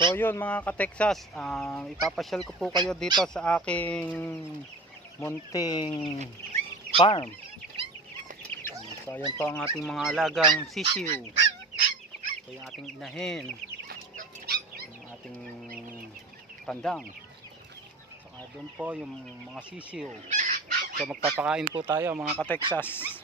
So yun mga ka-Texas, ipapasyal ko po kayo dito sa aking munting farm. So ayan po ang ating mga alagang sisiu. Ito yung ating inahin, yung ating tandang. Saka doon po yung mga sisiu. So magpapakain po tayo mga ka-Texas.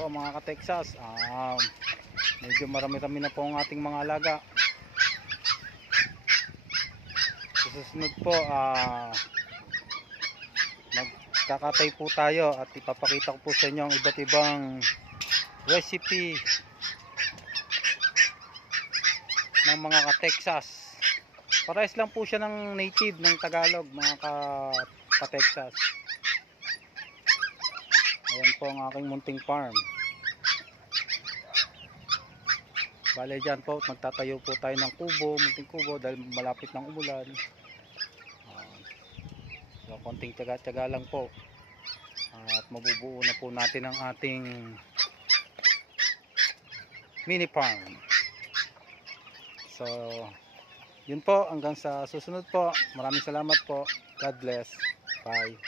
Po mga ka-Texas, medyo marami-rami na po ang ating mga alaga. Sa susunod po, magkakatay po tayo at ipapakita ko po sa inyo ang iba't ibang recipe ng mga ka-Texas. Parehas lang po siya ng native ng Tagalog mga ka-Texas. Ayan po ang aking munting farm. Bale dyan po, magtatayo po tayo ng kubo, munting kubo dahil malapit ng umulan. So konting tiyaga-tiyaga lang po. At mabubuo na po natin ang ating mini farm. So yun po, hanggang sa susunod po. Maraming salamat po. God bless. Bye.